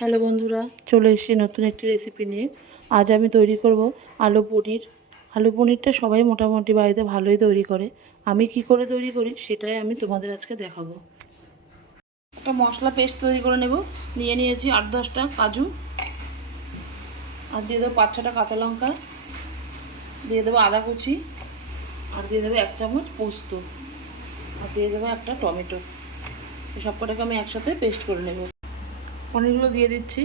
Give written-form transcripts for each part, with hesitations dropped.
Hello বন্ধুরা, চলে এসেছি নতুন একটি রেসিপি নিয়ে। আজ আমি তৈরি করব আলু পনির। আলু পনিরটা সবাই মোটামুটি বাড়িতে ভালোই তৈরি করে। আমি কি করে তৈরি করি সেটাই আমি তোমাদের আজকে দেখাবো। একটা মশলা পেস্ট তৈরি করে নেব। নিয়েছি 8-10টা কাজু, আর দিয়ে দেবো 5-6টা কাঁচা লঙ্কা, দিয়ে দেবো আদা কুচি, আর দিয়ে দেবো 1 চামচ পোস্ত, আর দিয়ে দেবো একটা টমেটো। সব কটাকে আমি একসাথে পেস্ট করে নেব। পনিরগুলো দিয়ে দিচ্ছি।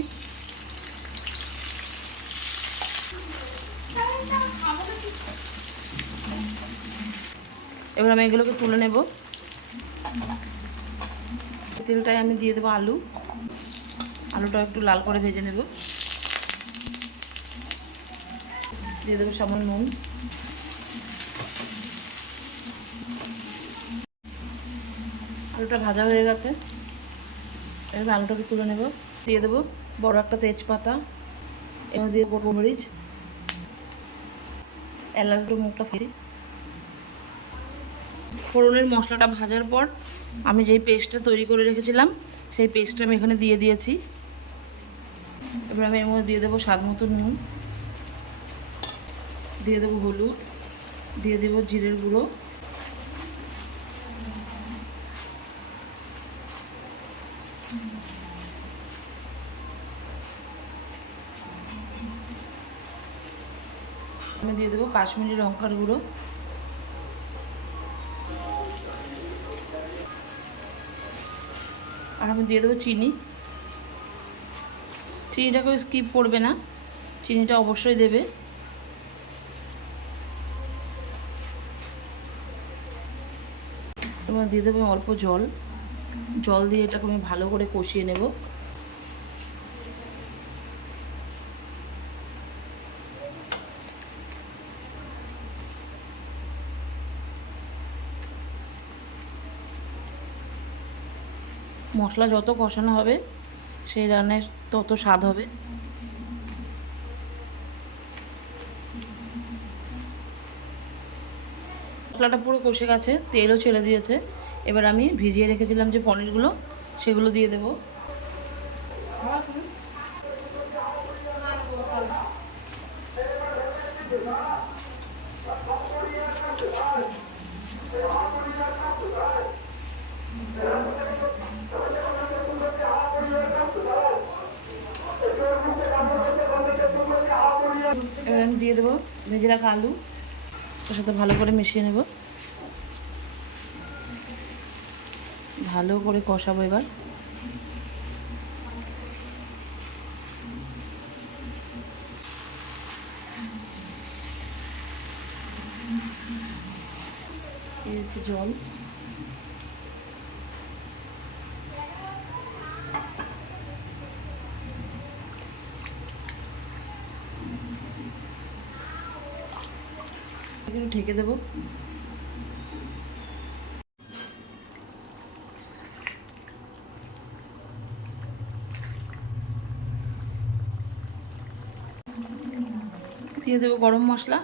এবার আমি এগুলোকে তুলে নেব। তেলটায় আমি দিয়ে দেবো আলুটা একটু লাল করে ভেজে নেব। দিয়ে দেবো সামান্য নুন, আলুটা ভাজা হয়ে গেছে। এবার আলুটাকে তুলে নেব। দিয়ে দেবো বড় একটা তেজপাতা, এবার দিয়ে দেবো গোলমরিচ, এলাচ, মুখটা ফেলি। ফোড়নের মশলাটা ভাজার পর আমি যেই পেস্টটা তৈরি করে রেখেছিলাম সেই পেস্টটা আমি এখানে দিয়ে দিয়েছি। এবার আমি এর মধ্যে দিয়ে দেবো স্বাদ মতো নুন, দিয়ে দেবো হলুদ, দিয়ে দেবো জিরের গুঁড়ো, আমি দিয়ে দেবো কাশ্মীরি লঙ্কার গুঁড়ো, আর আমি দিয়ে দেবো চিনি। চিনিটাকেও স্কিপ করবে না, চিনিটা অবশ্যই দেবে। এবার দিয়ে দেবো অল্প জল দিয়ে এটাকে আমি ভালো করে কষিয়ে নেব। মশলা যত কষানো হবে সেই রান্নার তত স্বাদ হবে। মশলাটা পুরো কষে গেছে, তেলও ছেড়ে দিয়েছে। এবার আমি ভিজিয়ে রেখেছিলাম যে পনিরগুলো সেগুলো দিয়ে দেবো। এবার আমি দিয়ে দেবো ভেজে রাখা আলু, তার সাথে ভালো করে মিশিয়ে নেব। ভালো করে কষাবো। এবার দিয়েছি জল, একটু ঢেকে দেবো। দিয়ে দেবো গরম মশলা,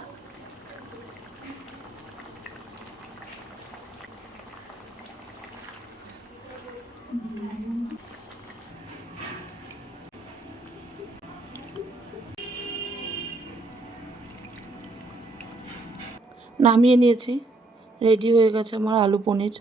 নামিয়ে নিয়েছি। রেডি হয়ে গেছে আমার আলু পনির।